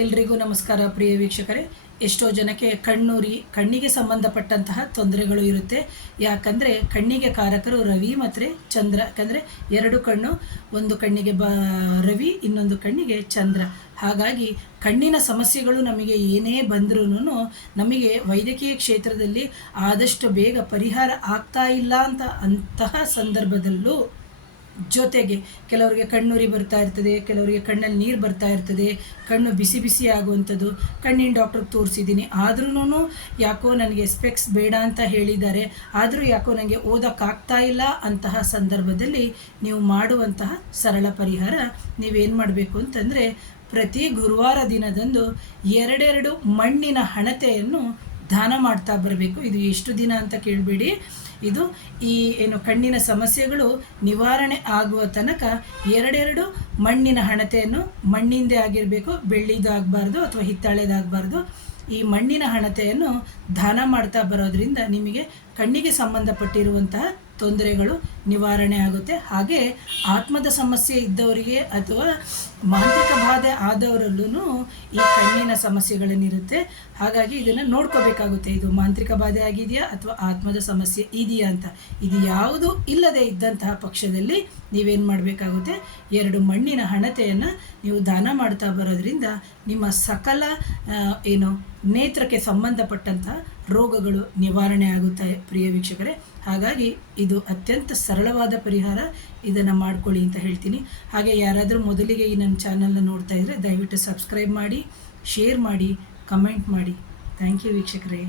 ಎಲ್ರಿಗೂ ನಮಸ್ಕಾರ ಪ್ರಿಯ ವೀಕ್ಷಕರೇ. ಎಷ್ಟೋ ಜನಕ್ಕೆ ಕಣ್ಣಿಗೆ ಸಂಬಂಧಪಟ್ಟಂತಹ ತೊಂದರೆಗಳು ಇರುತ್ತೆ. ಯಾಕಂದರೆ ಕಣ್ಣಿಗೆ ಕಾರಕರು ರವಿ ಮತ್ತು ಚಂದ್ರ. ಯಾಕಂದರೆ ಎರಡು ಕಣ್ಣು, ಒಂದು ಕಣ್ಣಿಗೆ ರವಿ, ಇನ್ನೊಂದು ಕಣ್ಣಿಗೆ ಚಂದ್ರ. ಹಾಗಾಗಿ ಕಣ್ಣಿನ ಸಮಸ್ಯೆಗಳು ನಮಗೆ ಏನೇ ಬಂದ್ರೂ ನಮಗೆ ವೈದ್ಯಕೀಯ ಕ್ಷೇತ್ರದಲ್ಲಿ ಆದಷ್ಟು ಬೇಗ ಪರಿಹಾರ ಆಗ್ತಾ ಇಲ್ಲ ಅಂತಹ ಸಂದರ್ಭದಲ್ಲೂ ಜೊತೆಗೆ ಕೆಲವರಿಗೆ ಕಣ್ಣುರಿ ಬರ್ತಾ ಇರ್ತದೆ, ಕೆಲವರಿಗೆ ಕಣ್ಣಲ್ಲಿ ನೀರು ಬರ್ತಾ ಇರ್ತದೆ, ಕಣ್ಣು ಬಿಸಿ ಬಿಸಿ ಆಗುವಂಥದ್ದು. ಕಣ್ಣಿನ ಡಾಕ್ಟ್ರಿಗೆ ತೋರಿಸಿದ್ದೀನಿ, ಆದ್ರೂ ಯಾಕೋ ನನಗೆ ಸ್ಪೆಕ್ಸ್ ಬೇಡ ಅಂತ ಹೇಳಿದ್ದಾರೆ, ಆದರೂ ಯಾಕೋ ನನಗೆ ಓದೋಕ್ಕಾಗ್ತಾ ಇಲ್ಲ ಅಂತಹ ಸಂದರ್ಭದಲ್ಲಿ ನೀವು ಮಾಡುವಂತಹ ಸರಳ ಪರಿಹಾರ ನೀವೇನು ಮಾಡಬೇಕು ಅಂತಂದರೆ, ಪ್ರತಿ ಗುರುವಾರ ದಿನದಂದು 2 ಮಣ್ಣಿನ ಹಣತೆಯನ್ನು ದಾನ ಮಾಡ್ತಾ ಬರಬೇಕು. ಇದು ಎಷ್ಟು ದಿನ ಅಂತ ಕೇಳಬೇಡಿ, ಇದು ಕಣ್ಣಿನ ಸಮಸ್ಯೆಗಳು ನಿವಾರಣೆ ಆಗುವ ತನಕ 2 ಮಣ್ಣಿನ ಹಣತೆಯನ್ನು, ಮಣ್ಣಿಂದೇ ಆಗಿರಬೇಕು, ಬೆಳ್ಳಿದಾಗಬಾರ್ದು ಅಥವಾ ಹಿತ್ತಾಳೆದಾಗಬಾರ್ದು, ಈ ಮಣ್ಣಿನ ಹಣತೆಯನ್ನು ದಾನ ಮಾಡ್ತಾ ಬರೋದ್ರಿಂದ ನಿಮಗೆ ಕಣ್ಣಿಗೆ ಸಂಬಂಧಪಟ್ಟಿರುವಂತಹ ತೊಂದರೆಗಳು ನಿವಾರಣೆ ಆಗುತ್ತೆ. ಹಾಗೆ ಆತ್ಮದ ಸಮಸ್ಯೆ ಇದ್ದವರಿಗೆ ಅಥವಾ ಮಾನಸಿಕ ಬಾಧೆ ಆದವರಲ್ಲೂ ಈ ಕಣ್ಣಿನ ಸಮಸ್ಯೆಗಳನ್ನಿರುತ್ತೆ. ಹಾಗಾಗಿ ಇದನ್ನು ನೋಡ್ಕೋಬೇಕಾಗುತ್ತೆ, ಇದು ಮಾಂತ್ರಿಕ ಬಾಧೆ ಆಗಿದೆಯಾ ಅಥವಾ ಆತ್ಮದ ಸಮಸ್ಯೆ ಇದೆಯಾ ಅಂತ. ಇದು ಯಾವುದು ಇಲ್ಲದೆ ಇದ್ದಂತಹ ಪಕ್ಷದಲ್ಲಿ ನೀವೇನು ಮಾಡಬೇಕಾಗುತ್ತೆ, 2 ಮಣ್ಣಿನ ಹಣತೆಯನ್ನು ನೀವು ದಾನ ಮಾಡ್ತಾ ಬರೋದ್ರಿಂದ ನಿಮ್ಮ ಸಕಲ ನೇತ್ರಕ್ಕೆ ಸಂಬಂಧಪಟ್ಟಂತಹ ರೋಗಗಳು ನಿವಾರಣೆ ಆಗುತ್ತೆ ಪ್ರಿಯ ವೀಕ್ಷಕರೇ. ಹಾಗಾಗಿ ಇದು ಅತ್ಯಂತ ಸರಳವಾದ ಪರಿಹಾರ, ಇದನ್ನು ಮಾಡ್ಕೊಳ್ಳಿ ಅಂತ ಹೇಳ್ತೀನಿ. ಹಾಗೆ ಯಾರಾದರೂ ಮೊದಲಿಗೆ ಈ ನನ್ನ ಚಾನಲ್ನ ನೋಡ್ತಾ ಇದ್ದರೆ ದಯವಿಟ್ಟು ಸಬ್ಸ್ಕ್ರೈಬ್ ಮಾಡಿ, ಶೇರ್ ಮಾಡಿ, ಕಮೆಂಟ್ ಮಾಡಿ. ಥ್ಯಾಂಕ್ ಯು ವೀಕ್ಷಕರೇ.